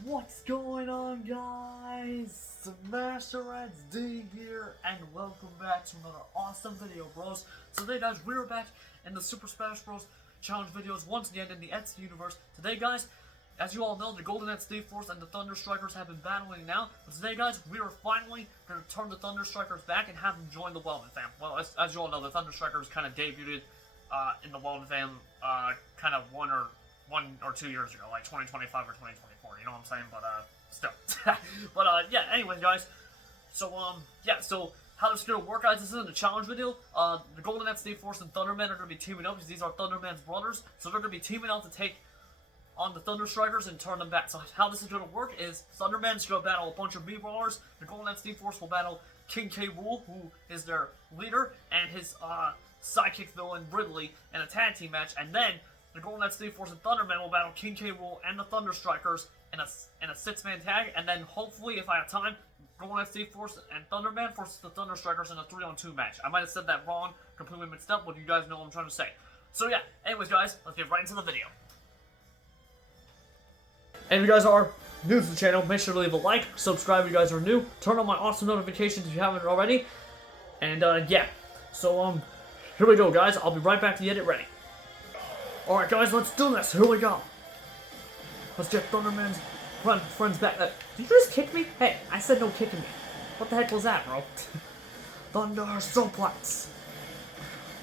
What's going on, guys? Master D here, and welcome back to another awesome video, bros. Today, guys, we're back in the Super Smash Bros. Challenge videos once again in the Etsy universe. Today, guys, as you all know, the Golden SD Force and the Thunder Strikers have been battling now. But today, guys, we are finally going to turn the Thunder Strikers back and have them join the Welding fam. Well, as you all know, the Thunder Strikers kind of debuted in the Welding fam kind of one or 2 years ago, like 2025 or 2024, you know what I'm saying? But, still. But, yeah, anyway, guys. So, so how this is going to work, guys, this isn't a challenge video. The Golden SD Force and Thunderman are going to be teaming up, because these are Thunderman's brothers. So they're going to be teaming up to take on the Thunder Strikers and turn them back. So how this is going to work is Thunderman's going to battle a bunch of B-Brawlers. The Golden SD Force will battle King K. Rool, who is their leader, and his, sidekick villain, Ridley, in a tag team match. And then the Golden SD Force and Thunderman will battle King K. Rool and the Thunder Strikers in a six-man tag, and then hopefully, if I have time, Golden SD Force and Thunderman versus the Thunder Strikers in a 3-on-2 match. I might have said that wrong, completely mixed up, but you guys know what I'm trying to say. So yeah, anyways, guys, let's get right into the video. And if you guys are new to the channel, make sure to leave a like, subscribe if you guys are new, turn on my awesome notifications if you haven't already, and yeah. So here we go, guys. I'll be right back to get it ready. Alright, guys, let's do this. Here we go. Let's get Thunderman's friends back. Did you just kick me? Hey, I said no kicking me. What the heck was that, bro? Thunder suplex.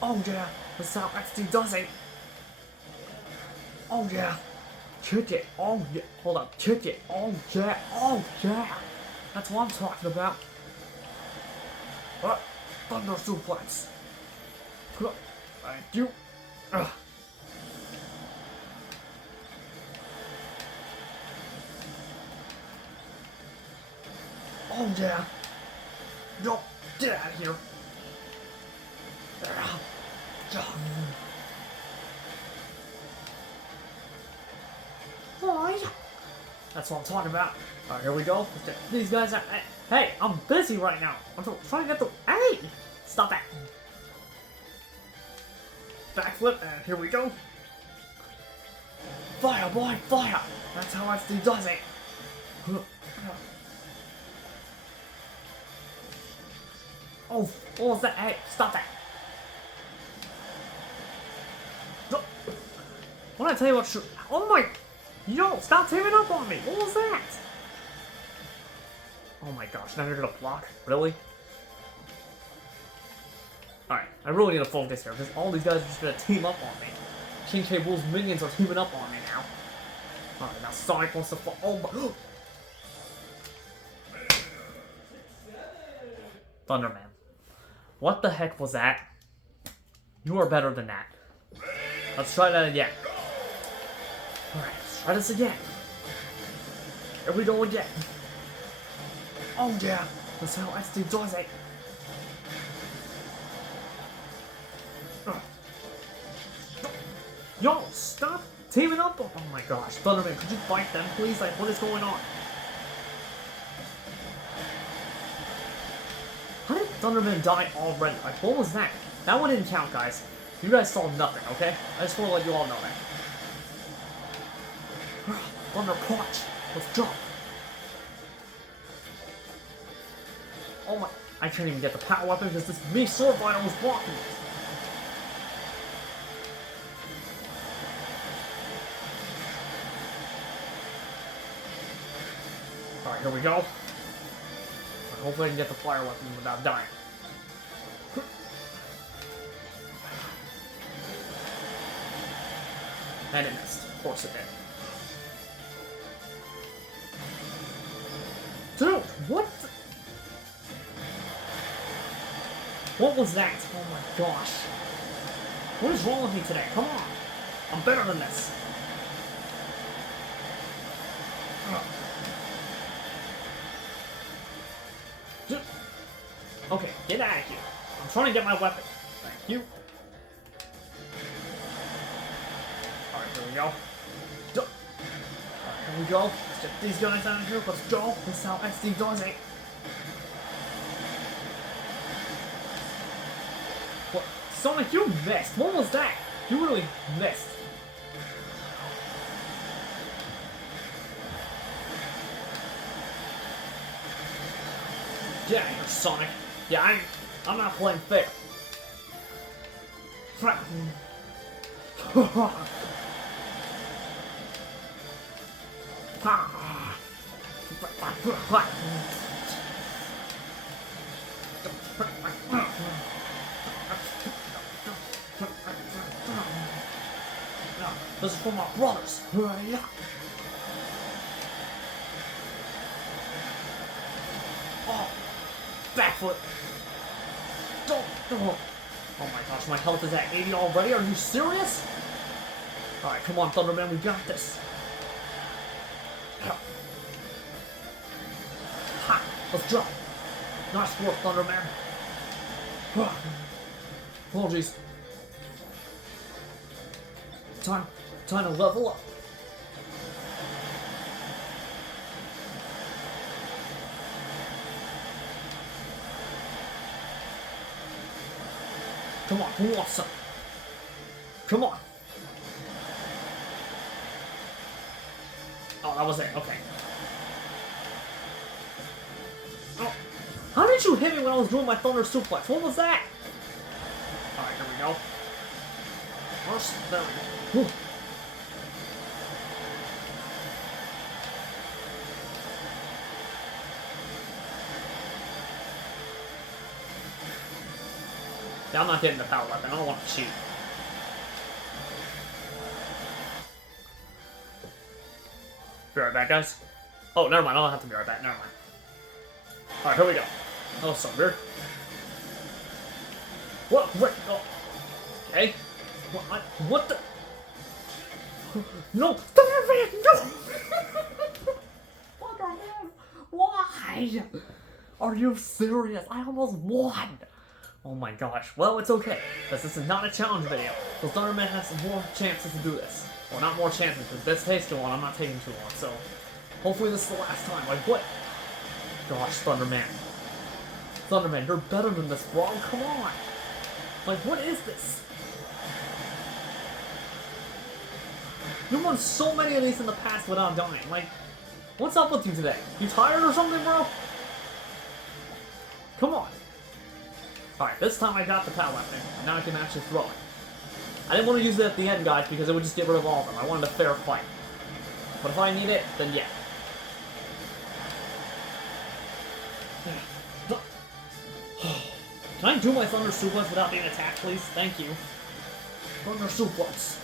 Oh, yeah. That's how XD does it. Oh, yeah. Kick it. Oh, yeah. Hold up. Kick it. Oh, yeah. Oh, yeah. That's what I'm talking about. Thunder suplex. Thank you. Oh yeah! No! Get out of here! Oh, yeah. That's what I'm talking about. Alright, here we go. These guys are... Hey, I'm busy right now. I'm trying to get the... Hey! Stop that! Backflip, and here we go. Fire, boy, fire! That's how SD does it. Oh, what was that? Hey, stop that! What did I tell you about? Oh my! Yo, stop teaming up on me! What was that? Oh my gosh! Now you're gonna block? Really? Alright, I really need to focus here, because all these guys are just gonna team up on me. King K. Rool's minions are teaming up on me now. Alright, now Sonic wants to fall. Oh my. Thunderman. What the heck was that? You are better than that. Let's try that again. Alright, let's try this again. Here we go again. Oh yeah, that's how SD does it. Yo, stop teaming up! Oh my gosh, Thunderman, could you fight them, please? Like, what is going on? How did Thunderman die already? Like, what was that? That one didn't count, guys. You guys saw nothing, okay? I just want to let you all know that. Thunder Punch! Let's jump! Oh my... I can't even get the power weapon because this me sword fighter was blocking it. Alright, here we go. Hopefully I can get the fire weapon without dying. And it missed. Of course it did. Dude, what the... What was that? Oh my gosh. What is wrong with me today? Come on. I'm better than this. Okay, get out of here. I'm trying to get my weapon. Thank you. Alright, here we go. Alright, here we go. Let's get these guys out of here. Let's go. This is how SD does it. What? Sonic, you missed. What was that? You really missed. Get out of here, Sonic. Yeah, I'm not playing fair. This is for my brothers. Oh, backflip. Don't. Oh my gosh, my health is at 80 already. Are you serious? All right, come on, Thunderman, we got this. Ha! Let's drop. Nice work, Thunderman. Oh jeez. Time to level up. Come on, who wants some? Come on. Oh, that was it. Okay. Oh, how did you hit me when I was doing my thunder suplex? What was that? All right, here we go. First, there we go. Whew. Yeah, I'm not getting the power weapon. I don't want to cheat. Be right back, guys. Oh, never mind. I don't have to be right back. Never mind. Alright, here we go. Oh, so weird. What? Wait. Oh. Okay. What the? No! Thunderman! No! Thunderman! Why? Are you serious? I almost won! Oh my gosh. Well, it's okay, because this is not a challenge video. So Thunderman has some more chances to do this. Well, not more chances, because this takes too long. I'm not taking too long, so hopefully this is the last time. Like, what? Gosh, Thunderman. Thunderman, you're better than this, bro. Come on. Like, what is this? You won so many of these in the past without dying. Like, what's up with you today? You tired or something, bro? Come on. Alright, this time I got the power weapon. Now I can actually throw it. I didn't want to use it at the end, guys, because it would just get rid of all of them. I wanted a fair fight. But if I need it, then yeah. Can I do my Thunder Suplex without being attacked, please? Thank you. Thunder Suplex.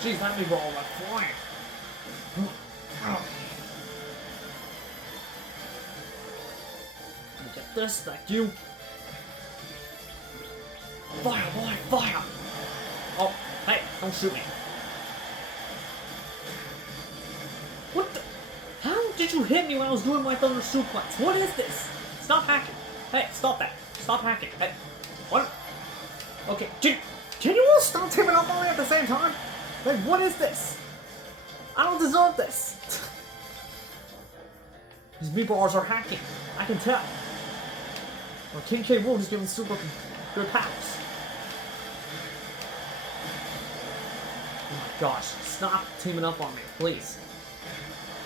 Jeez, let me roll like flying. Let me get this, thank you. Fire, boy, fire! Oh, hey, don't shoot me. What the? How did you hit me when I was doing my Thunder Suplex? What is this? Stop hacking. Hey, stop that. Stop hacking. Hey, what? Okay, can you all stop teaming up on me at the same time? Like, what is this? I don't deserve this. These meatballs are hacking. I can tell. Well, King K. Rool is giving super good powers. Oh my gosh, stop teaming up on me, please.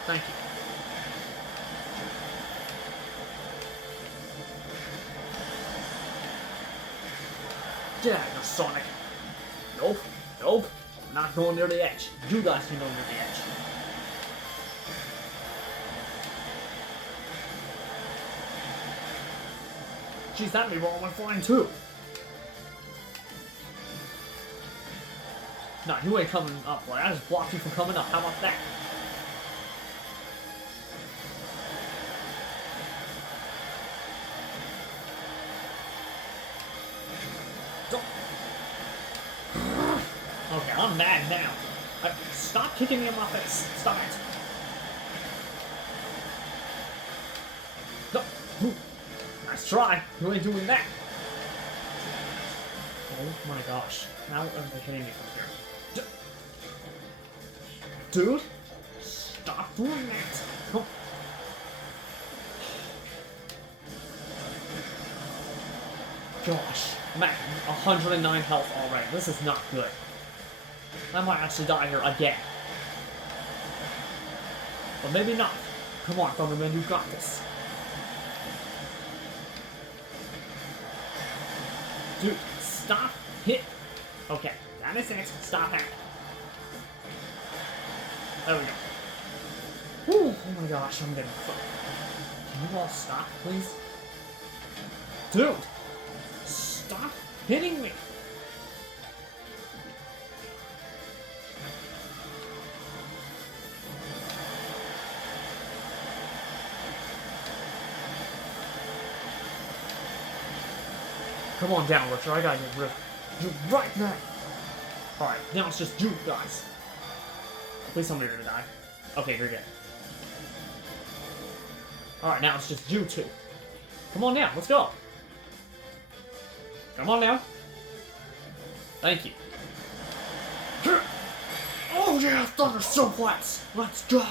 Thank you. Get out of here, Sonic. Nope, nope. I'm not going near the edge. You guys can go near the edge. Jeez, that'd be wrong when flying too. Nah, you ain't coming up, boy. I just blocked you from coming up. How about that? Don't. Okay, I'm mad now. Stop kicking me in my face. Stop it. No. Nice try. You ain't doing that. Oh my gosh. Now are they hitting me from here? Dude, stop doing that. Oh. Gosh, man, 109 health already. This is not good. I might actually die here again. But maybe not. Come on, Thunderman, you got this. Dude, stop hit. Okay, that is it. Stop it. There we go. Whew, oh my gosh, I'm getting fucked. Can you all stop, please? Dude! Stop hitting me! Come on down, Richard. I gotta get rid of you right now. Alright, now it's just you guys. Please tell me you're gonna die. Okay, you're dead. Alright, now it's just you two. Come on now, let's go. Come on now. Thank you. Oh yeah, Thunder Suplex! Let's go!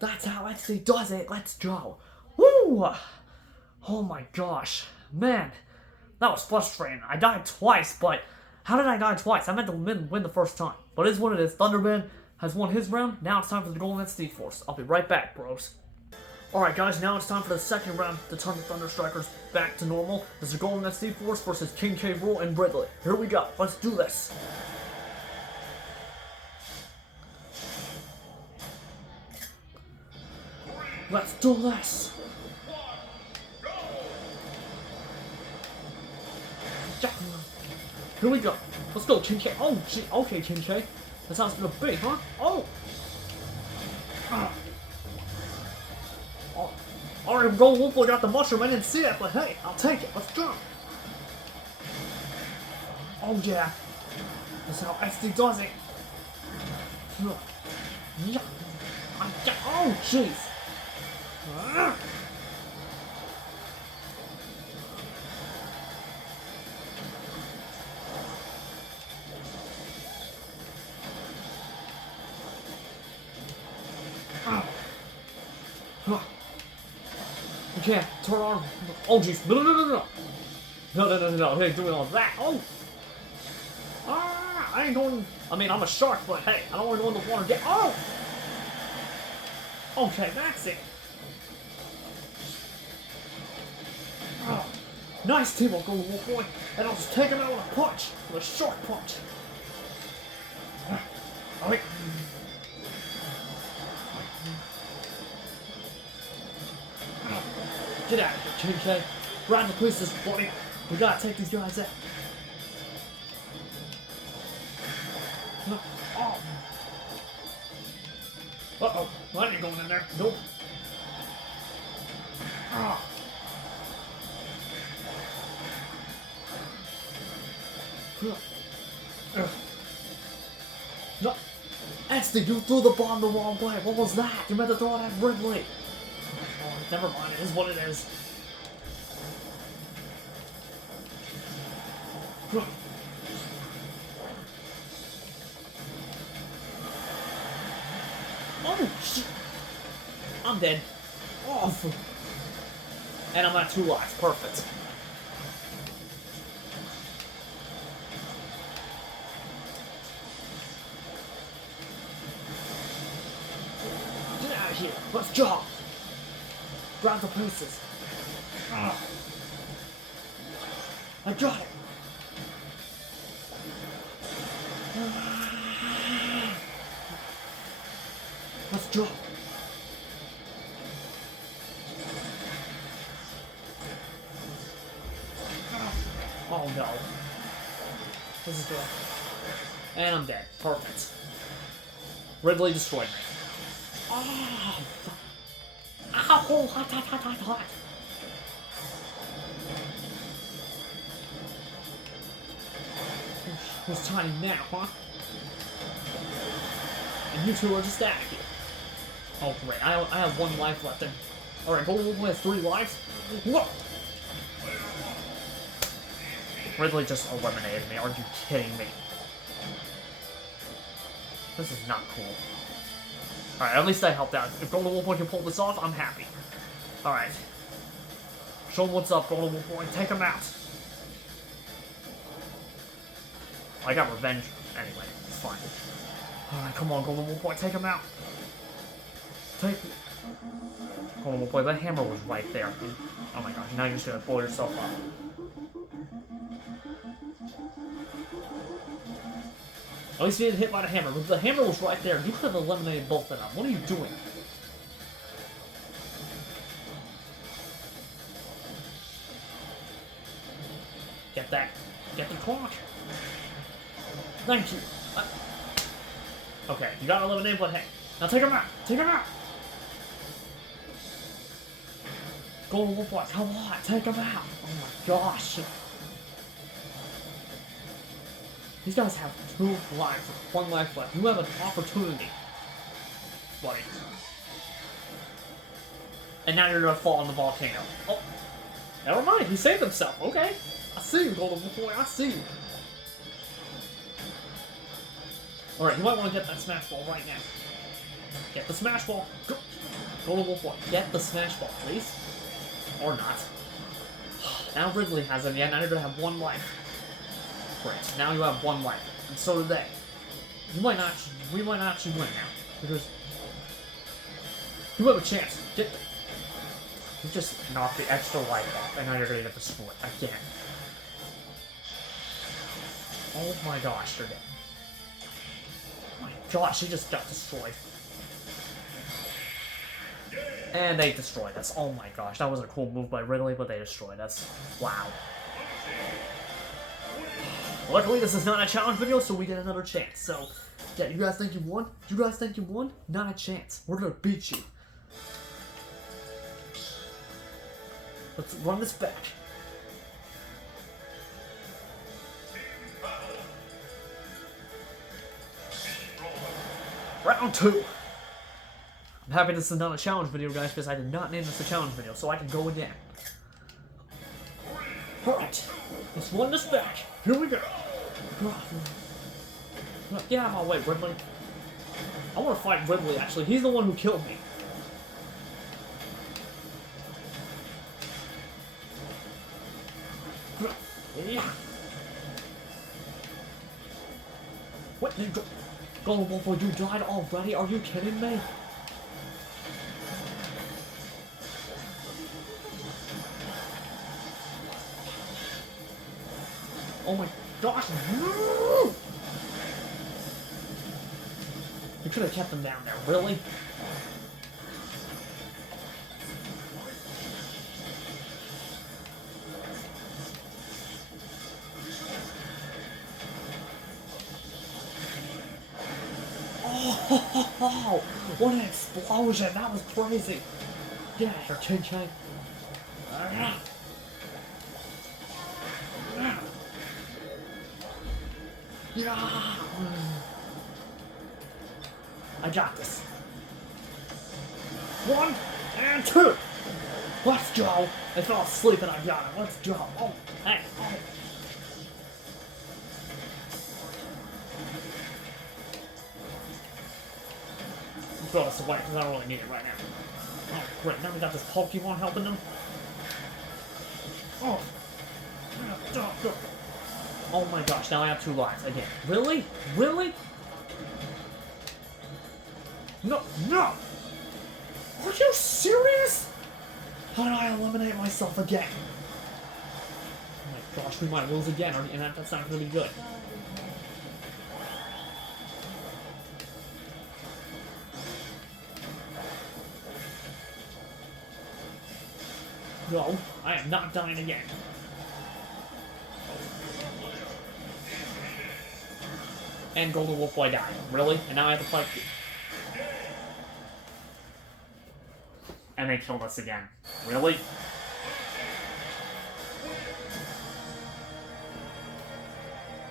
That's how XD does it, let's go. Woo! Oh my gosh. Man, that was frustrating. I died twice, but how did I die twice? I meant to win the first time. But it is what it is. Thunderman has won his round. Now it's time for the Golden SD Force. I'll be right back, bros. Alright guys, now it's time for the second round to turn the Thunder Strikers back to normal. This is Golden SD Force versus King K. Rool and Ridley. Here we go. Let's do this. Let's do this. Yeah. Here we go. Let's go, King K. Oh, gee. Okay, King K. That sounds gonna be, huh? Oh! Alright, Golden Wolf got the mushroom. I didn't see it, but hey, I'll take it. Let's go. Oh yeah. That's how XD does it. Yeah. Oh jeez. You can't turn on. Oh jeez. No. No. He ain't doing all that. Oh. I ain't going. I mean, I'm a shark, but hey, I don't want to go in the water and get. Oh. Okay, that's it. Oh. Nice teamwork, Golden Wolf Boy. And I'll just take him out with a punch, with a shark punch. Alright. Get out of here, King K. Ride the pieces, buddy. We gotta take these guys out. Oh. Uh-oh. I ain't going in there. Nope. Ah. No. Ashley, you threw the bomb the wrong way. What was that? You meant to throw it at Ridley. Oh, never mind. It is what it is. Oh, shit. I'm dead. Oh. And I'm at 2 lives. Perfect. Get out of here. Let's go. Grab the pieces. I got it. Let's go. Oh no. This is good. And I'm dead. Perfect. Ridley destroyed me. Oh, ow! Hot. Who's tiny now, huh? And you two are just out of here. Oh great, I have 1 life left. Alright, Golden Wolf has 3 lives. Whoa! Ridley just eliminated me. Are you kidding me? This is not cool. Alright, at least I helped out. If Golden Wolf Boy can pull this off, I'm happy. Alright. Show him what's up, Golden Wolf Boy. Take him out. I got revenge. Anyway, it's fine. Alright, come on, Golden Wolf Boy. Take him out. Take... Oh boy, that hammer was right there. Oh my gosh, now you're just gonna blow yourself up. At least you didn't hit by the hammer, but the hammer was right there. You could have eliminated both of them. What are you doing? Get that. Get the clock. Thank you. Okay, you got eliminated, but hey. Now take him out. Take him out. Golden Wolf Boy, come on. Take him out. Oh my gosh. These guys have 2 lives, 1 life left. You have an opportunity. Buddy. And now you're gonna fall in the volcano. Oh. Never mind, he saved himself. Okay. I see you, Golden Wolf Boy. I see you. Alright, you might want to get that Smash Ball right now. Get the Smash Ball. Go. Golden Wolf Boy, get the Smash Ball, please. Or not. Now Ridley has it. Yeah, now you're gonna have 1 life. Great. Now you have 1 life. And so do they. We might not actually win now. Because you have a chance. Get the... You just knocked the extra life off, and now you're gonna get destroyed again. Oh my gosh, you're dead. Oh my gosh, he just got destroyed. And they destroyed us. Oh my gosh, that was a cool move by Ridley, but they destroyed us. Wow. Luckily, this is not a challenge video, so we get another chance. So, yeah, you guys think you won? You guys think you won? Not a chance. We're gonna beat you. Let's run this back. Round 2. I'm happy this is not a challenge video, guys, because I did not name this a challenge video, so I can go again. Alright, let's run this back. Here we go. Get out of my way, Ridley. I want to fight Ridley, actually. He's the one who killed me. Yeah. What? Golden Wolf Boy, you died already? Are you kidding me? Oh my gosh! You could have kept him down there, really? Oh, what an explosion! That was crazy! Get out of here, King Kang! Yeah. I got this. 1 and 2. Let's go. I fell asleep and I got it. Let's go. Oh, hey. Oh. Throw this away because I don't really need it right now. Oh, great. Now we got this Pokemon helping them. Oh. Oh my gosh, now I have 2 lives again. Really? Really? No, no! Are you serious? How did I eliminate myself again? Oh my gosh, we might lose again, and that's not going to be good. No, I am not dying again. And Golden Wolf Boy died. Really? And now I have to fight you. And they killed us again. Really?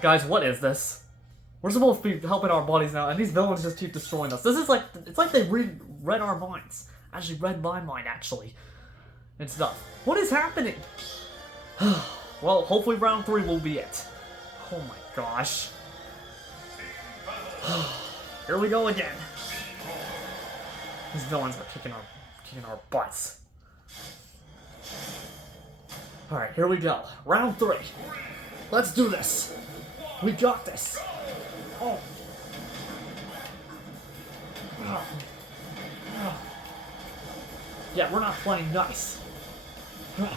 Guys, what is this? We're supposed to be helping our buddies now, and these villains just keep destroying us. This is like, it's like they read our minds. Actually, read my mind, actually. And stuff. What is happening? Well, hopefully round 3 will be it. Oh my gosh. Here we go again. These villains are kicking our butts. Alright, here we go. Round 3. Let's do this. We got this. Oh. Yeah, we're not playing nice. Yeah.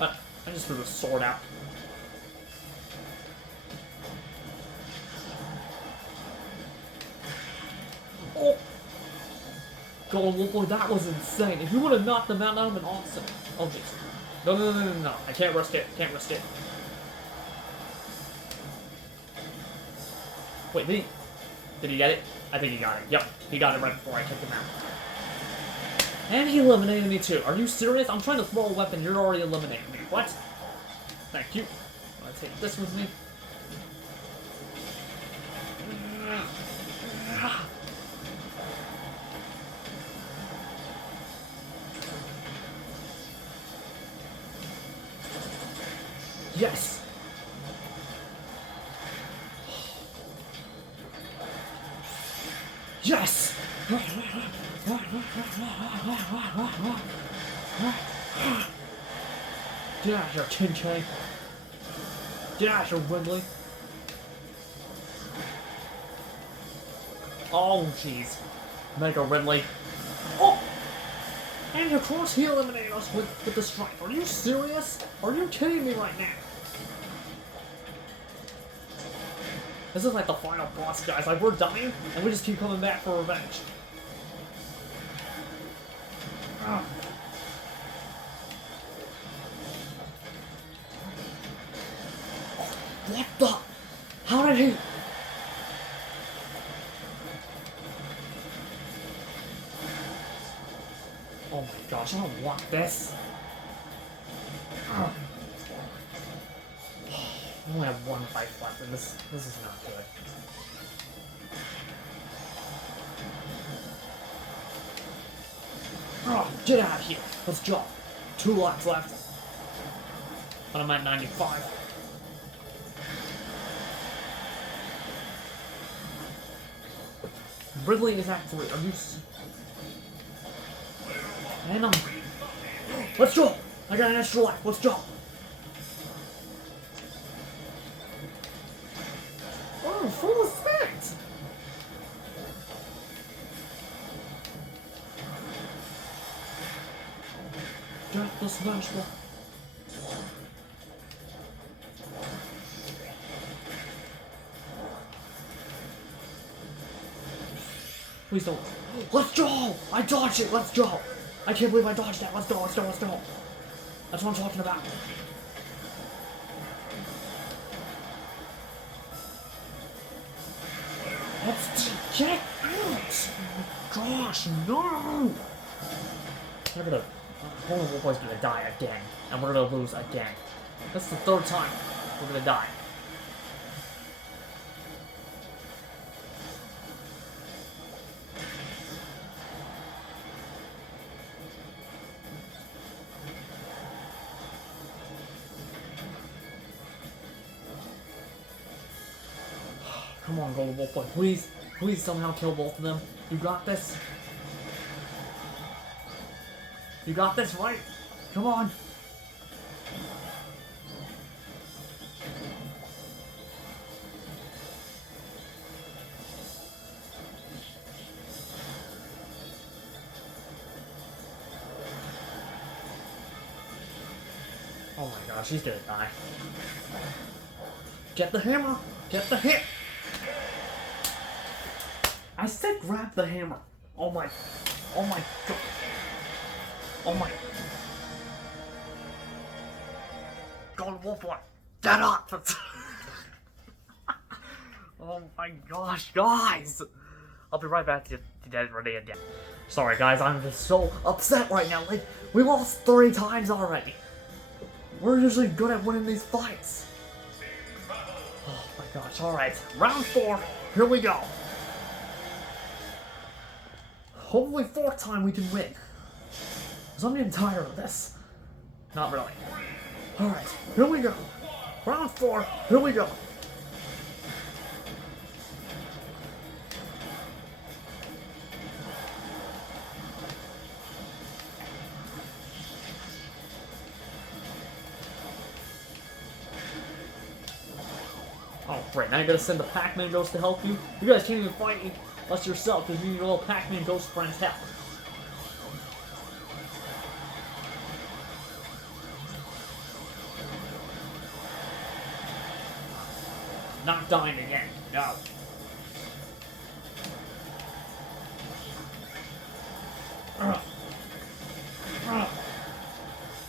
I just threw the sword out. Oh! God, boy, that was insane. If you would have knocked them out, that would have been awesome. Oh, jeez. No, no, no, no, no, no. I can't risk it. Can't risk it. Wait, did he get it? I think he got it. Yep, he got it right before I kicked him out. And he eliminated me too. Are you serious? I'm trying to throw a weapon. You're already eliminating me. What? Thank you. I'm gonna take this with me. Yes! Yes! Get out of here, Tin Chain. Get out of here, Ridley. Oh, jeez. Mega Ridley. Oh! And of course he eliminated us with the strike. Are you serious? Are you kidding me right now? This is like the final boss, guys. Like, we're dying, and we just keep coming back for revenge. Ugh. What the? How did he? Oh my gosh, I don't want this. Ugh. I only have one life left, and this is not good. Oh, get out of here. Let's jump. 2 lives left. But I'm at 95. Ridley is at 3. Are you... And I'm... Let's jump! I got an extra life. Let's jump! Oh, full respect! Get the smash ball. Please don't. Let's go! I dodged it! Let's go! I can't believe I dodged that! Let's go, let's go, let's go! That's what I'm talking about. Let's get out! Gosh, no! We're gonna... Horrible Boy's gonna die again. And we're gonna lose again. That's the 3rd time we're gonna die. Come on, Golden Wolf Boy, please, please somehow kill both of them. You got this? You got this, right? Come on. Oh my gosh, he's gonna die. Get the hammer! Get the hit! I said grab the hammer. Oh my god. Oh my. God, Wolf Boy, get up! Oh my gosh, guys! I'll be right back to Dead Ready again. Sorry guys, I'm just so upset right now. Like, we lost 3 times already. We're usually good at winning these fights. Oh my gosh, alright. Round 4, here we go. Hopefully 4th time we can win. Because I'm getting tired of this. Not really. Alright, here we go. Round 4, here we go. Oh, great. Now you're gonna send the Pac-Man ghost to help you? You guys can't even fight me. Us yourself, because you need a little Pac-Man ghost friend's help. Not dying again. No.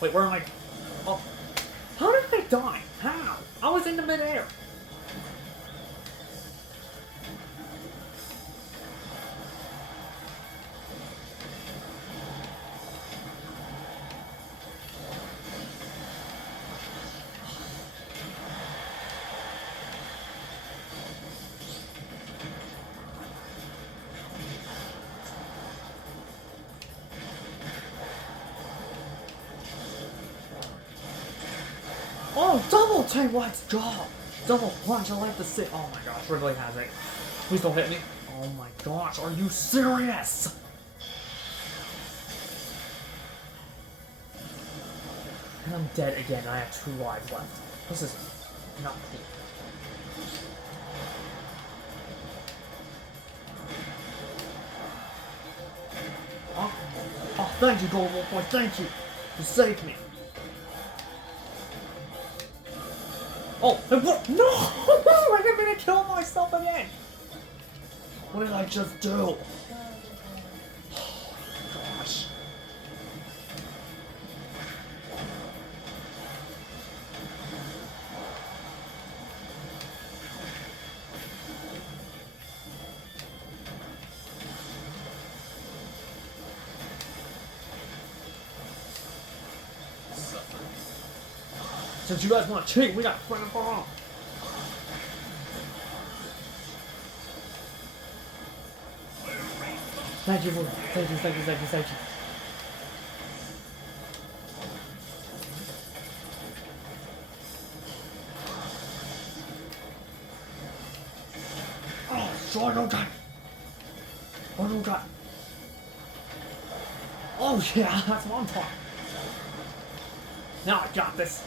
Wait, where am I? Oh. How did I die? How? I was in the midair. Oh, double take, let's go! Double punch, I like to see. Oh my gosh, Wrigley has it. Please don't hit me. Oh my gosh, are you serious? And I'm dead again, I have 2 lives left. This is not cool. Oh, thank you, Golden Wolf Boy, thank you! You saved me. Oh, what? No! I didn't mean to kill myself again! What did I just do? Oh, gosh. Since you guys want to cheat, we got friend of our own. Thank you, thank you, thank you, thank you, thank you. Oh, sorry, no time. Oh, no time. Oh, yeah, that's what I'm talking. Now I got this.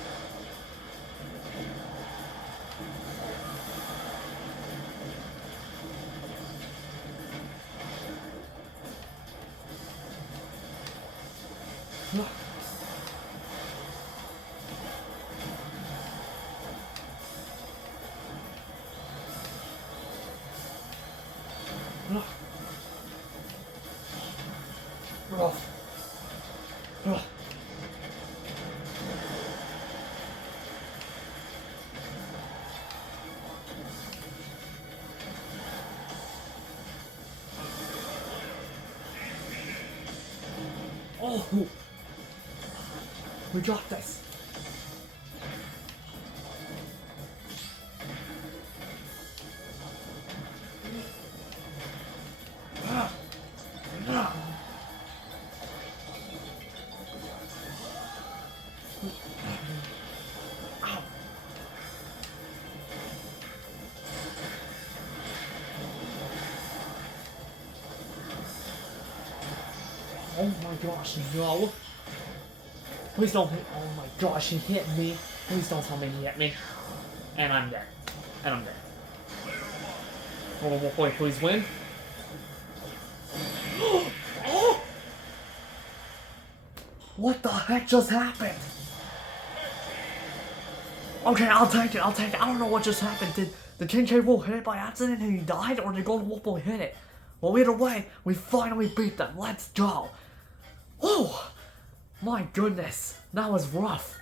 Oh, we got this. Oh my gosh, no. Please don't hit. Oh my gosh, he hit me. Please don't tell me he hit me. And I'm dead. And I'm dead. Oh boy, please win. Oh! What the heck just happened? Okay, I'll take it, I'll take it. I don't know what just happened. Did King K. Rool hit it by accident and he died, or did Golden Wolf Boy hit it? Well, either way, we finally beat them. Let's go. Oh, my goodness. That was rough.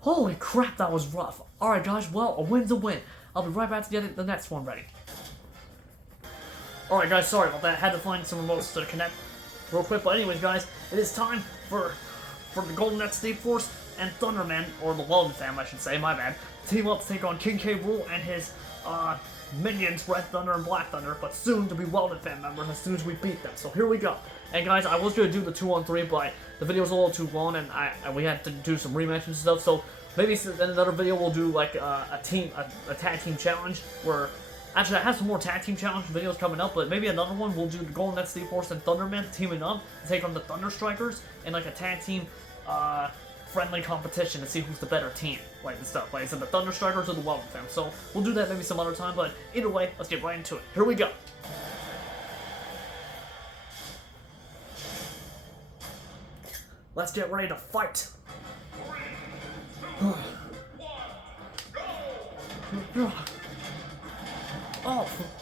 Holy crap, that was rough. Alright, guys, well, a win's a win. I'll be right back to get the next one ready. Alright, guys, sorry about that. Had to find some remotes to connect real quick. But anyways, guys, it is time for the Golden Net Steep Force and Thunderman, or the Welding fam, I should say, my bad, team up to take on King K. Rool and his, minions, Red Thunder and Black Thunder, but soon to be Welding fam members as soon as we beat them. So here we go. And guys, I was going to do the 2-on-3, but the video was a little too long, and we had to do some rematches and stuff, so maybe in another video we'll do, like, a tag team challenge, where, actually, I have some more tag team challenge videos coming up, but maybe another one we'll do the Golden Net Steep Force and Thunderman teaming up to take on the Thunder Strikers, and, like, a tag team, friendly competition to see who's the better team, like and stuff. Like I said, the Thunder Strikers or the Welding fam. So we'll do that maybe some other time. But either way, let's get right into it. Here we go. Let's get ready to fight.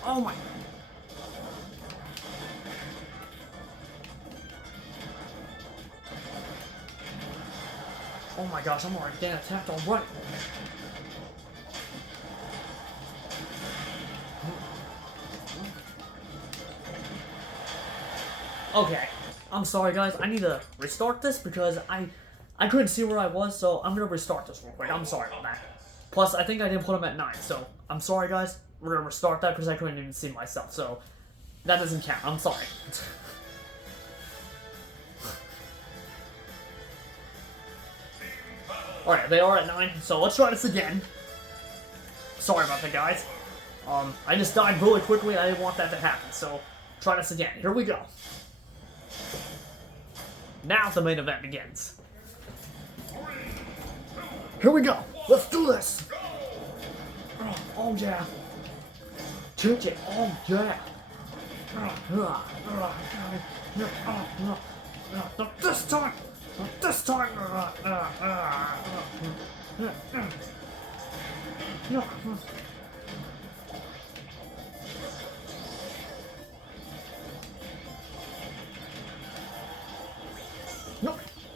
Oh my. Oh my gosh, I'm already getting attacked already. Okay, I'm sorry guys, I need to restart this because I couldn't see where I was, so I'm gonna restart this real quick. I'm sorry about that. Plus, I think I didn't put him at 9, so I'm sorry guys. We're gonna restart that because I couldn't even see myself, so that doesn't count. I'm sorry. Alright, they are at 9, so let's try this again. Sorry about that, guys. I just died really quickly, I didn't want that to happen, so try this again. Here we go. Now the main event begins. Here we go. Let's do this. Oh yeah. Change it. Oh yeah. Not this time. Not this time. No.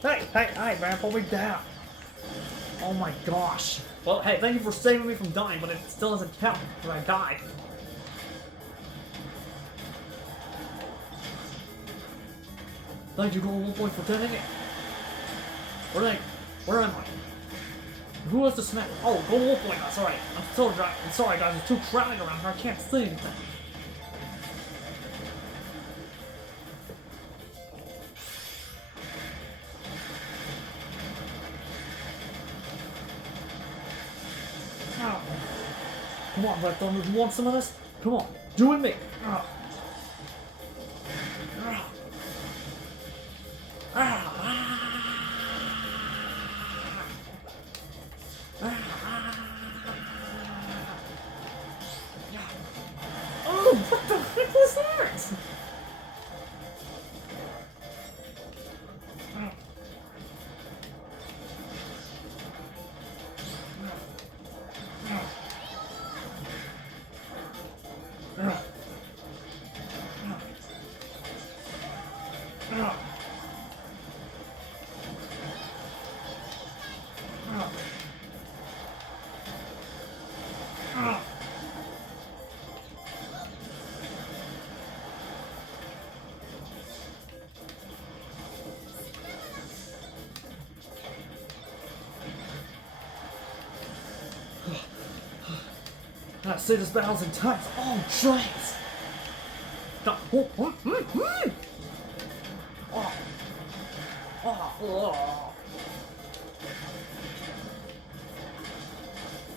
Hey, man, pull me down. Oh my gosh. Well, hey, thank you for saving me from dying, but it still doesn't count when I die. Thank you, Golden 1 point for getting it. Where am I? Who has to smack? Oh, Golden 1 point, that's alright. I'm sorry guys, there's too crowded around here, I can't see anything. Come on, Red Thunder, you want some of this? Come on, join me! Oh, what the heck was that? I see this battle's intense. Oh, jeez.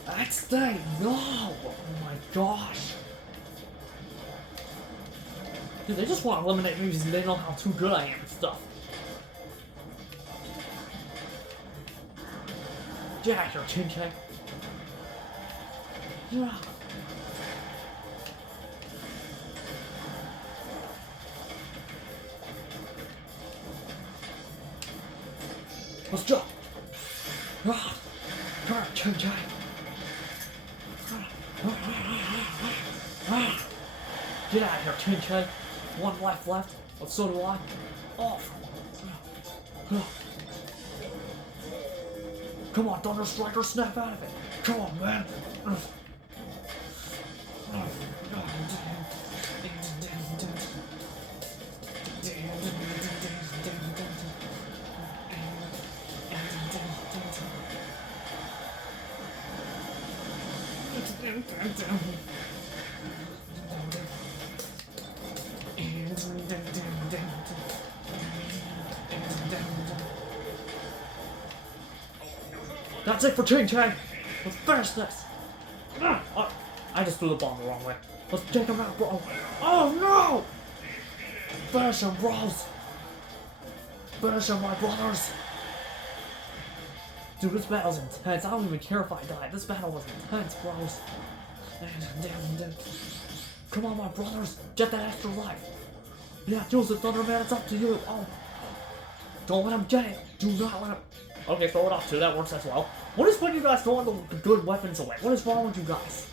That's the no. Oh my gosh. Dude, they just want to eliminate me because they know how too good I am and stuff. Get out of here, Chin-Chay. Yeah. Let's jump. Come on, Chin-Chay. Get out of here, Chin-Chay. 1 life left, but so do I. Off. Come on, Thunder Striker, snap out of it. Come on, man. That's it for Ching-Chang! Let's finish this! I just threw the bomb the wrong way. Let's take him out, bro! Oh no! Finish him, bros! Finish him, my brothers! Dude, this battle's intense. I don't even care if I die. This battle was intense, bros. Damn. Come on, my brothers. Get that extra life. Yeah, use the Thunderman. It's up to you. Oh. Don't let him get it. Do not let him. Okay, throw it off too. That works as well. What is when you guys throwing the good weapons away? What is wrong with you guys?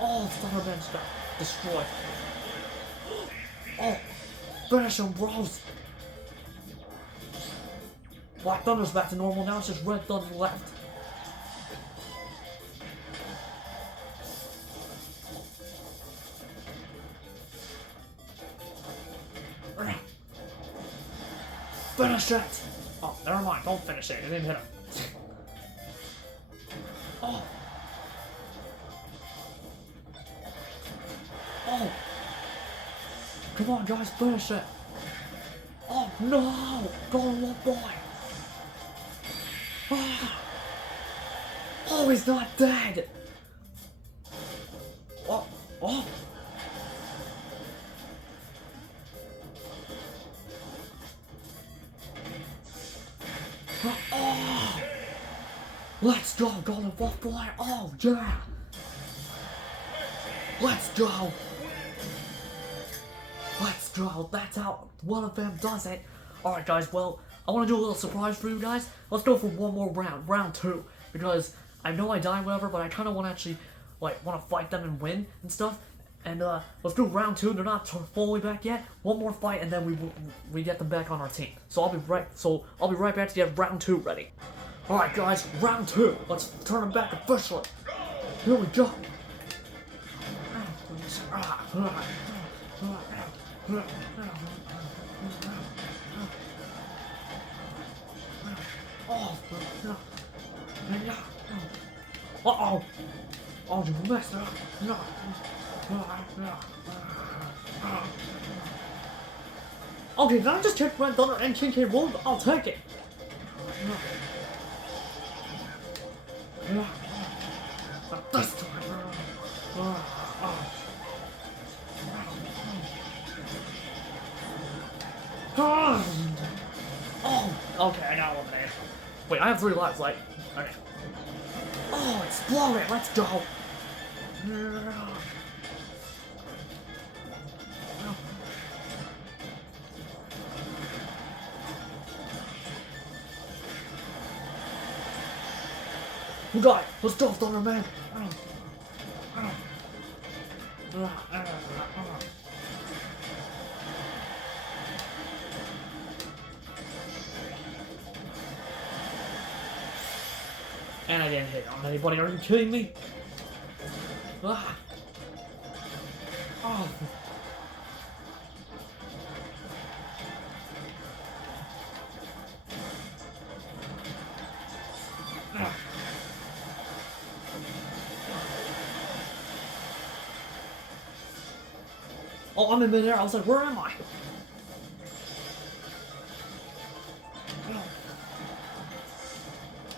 Oh, Thunderman just got destroyed. Oh, finish him, bros. Black Thunder's back to normal now. It's just Red Thunder left. Finish it! Oh, never mind. Don't finish it. It didn't hit him. Oh. Oh. Come on, guys. Finish it. Oh, no! Go on, little boy. Oh, he's not dead! Oh. Oh! Let's go, Golden Wolf Boy! Oh, yeah! Let's go! Let's go! That's how one of them does it! Alright, guys, well, I want to do a little surprise for you guys. Let's go for one more round, round 2. Because I know I die, whatever, but I kind of want to actually, want to fight them and win and stuff. And, let's do round 2. They're not fully back yet. One more fight, and then we get them back on our team. So I'll be right back to get round 2 ready. Alright, guys, round 2. Let's turn them back officially. Here we go. Uh-oh! Oh, you messed up! No! Okay, can I just check Red Thunder and King K. Rool? I'll take it! Not this time! Oh! Okay, I got one there. Wait, I have 3 lives, okay. Oh, explode it! Let's go! We got it! Let's go, Thunderman! And I didn't hit on anybody. Are you kidding me? Ah. Oh. Ah. Oh, I'm in midair. I was like, where am I?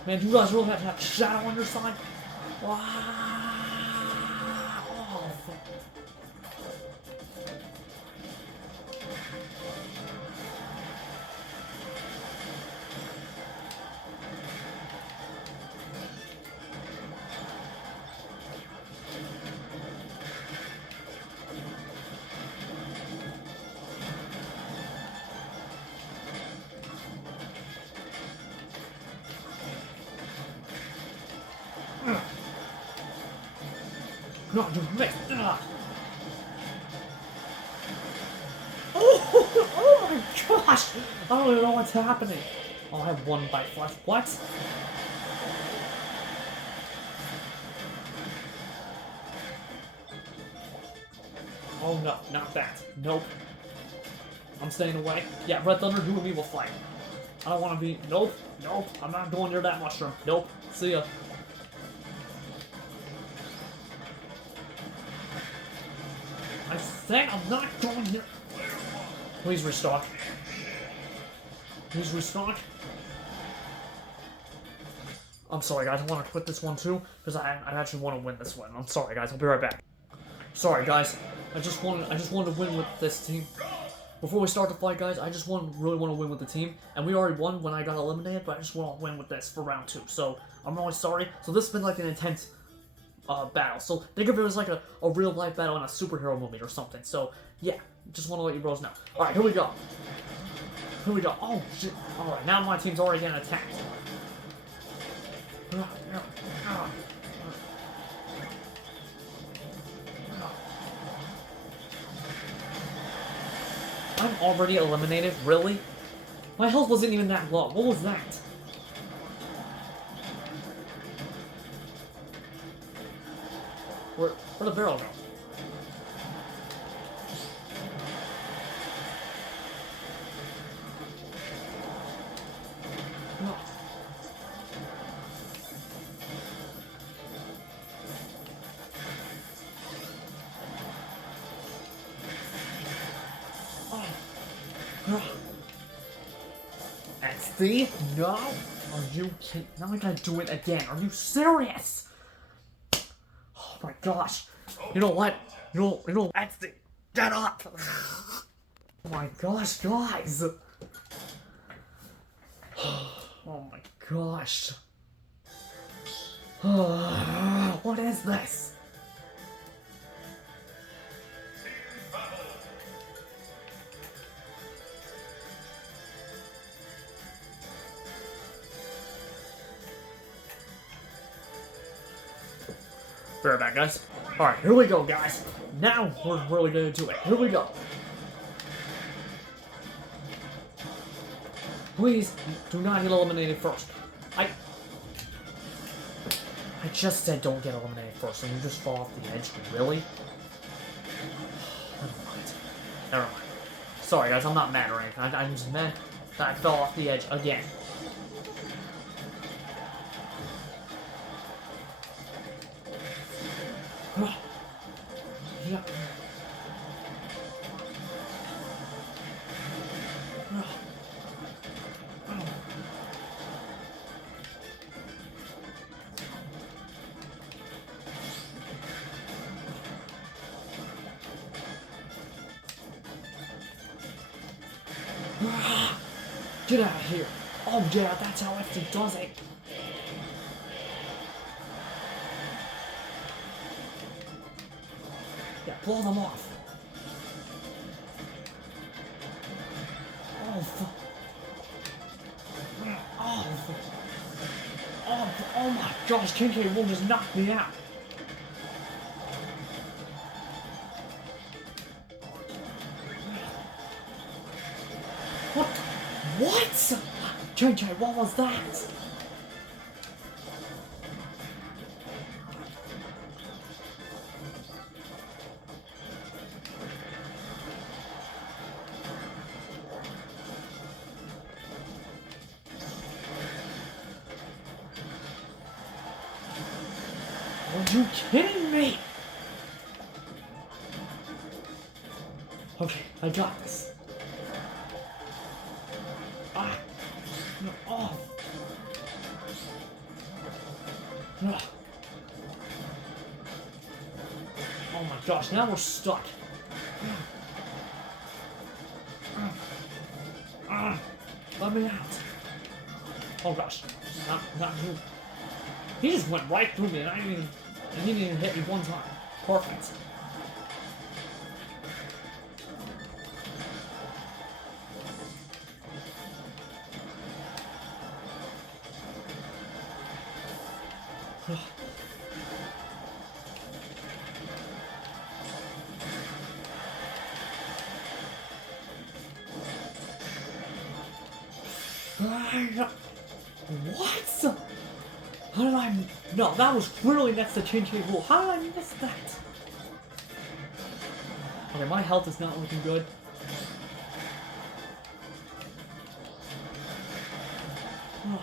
Man, you guys really have to have Shadow on your side? Wow. Oh, no, you missed. Oh my gosh! I don't even know what's happening. Oh, I have 1 bite flesh. What? Oh no, not that. Nope. I'm staying away. Yeah, Red Thunder, you and me will fight. I don't want to be. Nope. I'm not going near that mushroom. Nope. See ya. I said I'm not going here. Please restock. Please restock. I'm sorry, guys. I want to quit this one too because I actually want to win this one. I'm sorry, guys. I'll be right back. Sorry, guys. I just wanted to win with this team. before we start the fight, guys, I just really want to win with the team. And we already won when I got eliminated, but I just want to win with this for round 2. So, I'm really sorry. So, this has been like an intense battle. So, think of it as like a real life battle in a superhero movie or something. So, yeah, just want to let you bros know. Alright, here we go. Here we go. Oh, shit. Alright, now my team's already getting attacked. I'm already eliminated? Really? My health wasn't even that low. What was that? Where'd the barrel go? No. XD? No? Are you kidding? Now I gotta do it again. Are you serious? Oh my gosh. You know what? You know, XD. Get up! Oh my gosh, guys. Oh my gosh. What is this? Be right back, guys. Alright, here we go, guys. Now we're really gonna do it. Here we go. Please do not get eliminated first. I just said don't get eliminated first, and you just fall off the edge. Really? Never mind. Never mind. Sorry, guys. I'm not mad or anything. I'm just mad that I fell off the edge again. Yeah. Get out of here. Oh yeah, that's how FT does it. Yeah, blow them off. Oh, oh my gosh, King K. Rool just knocked me out. What? JJ, what was that? Are you kidding me? Okay, I got this. No, off. No. Oh my gosh, now we're stuck. Let me out. Oh gosh. Not you. He just went right through me and he didn't even hit me one time. Perfect. What? How did I... No, that was clearly next to King K. Rool. How did I miss that? Okay, my health is not looking good. Oh.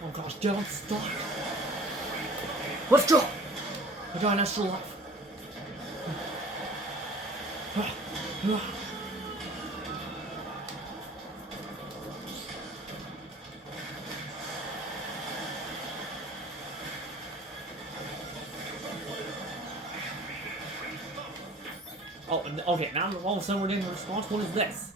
Oh gosh, don't stop. Let's go! I got an extra life. Oh, okay, now all of a sudden we're getting a response. What is this?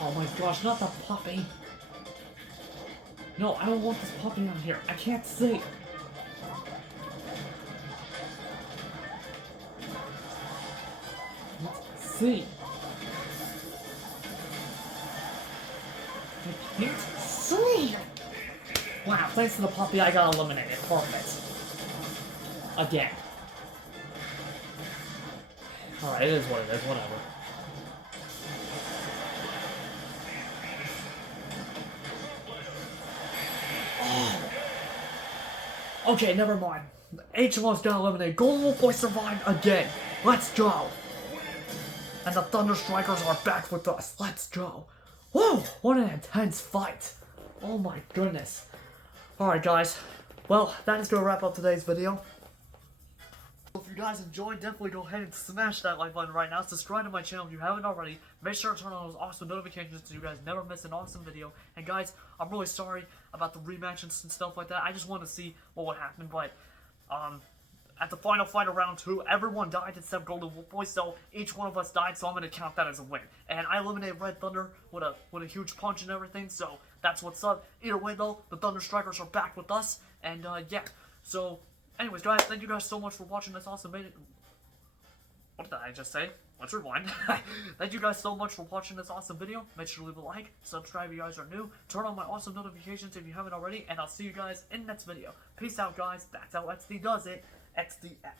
Oh my gosh, not the puppy. No, I don't want this puppy on here. I can't see. Let's see. I can't see. Wow, thanks to the puppy, I got eliminated. Perfect. Again. Alright, it is what it is, whatever. Oh. Okay, never mind. HLO's got eliminated. Golden Wolf Boy survived again. Let's go. And the Thunder Strikers are back with us. Let's go. Whoa, what an intense fight. Oh my goodness. Alright guys, well, that is going to wrap up today's video. If you guys enjoyed, definitely go ahead and smash that like button right now. Subscribe to my channel if you haven't already. Make sure to turn on those awesome notifications so you guys never miss an awesome video. And guys, I'm really sorry about the rematches and stuff like that. I just wanted to see what would happen, but at the final fight of round 2, everyone died except Golden Wolf Boy, so each one of us died, so I'm going to count that as a win. And I eliminated Red Thunder with a huge punch and everything, so that's what's up. Either way though, the Thunder Strikers are back with us, and yeah. So, anyways guys, thank you guys so much for watching this awesome video. What did I just say? Let's rewind. Thank you guys so much for watching this awesome video. Make sure to leave a like, subscribe if you guys are new, turn on my awesome notifications if you haven't already, and I'll see you guys in the next video. Peace out guys, that's how XD does it. XD out.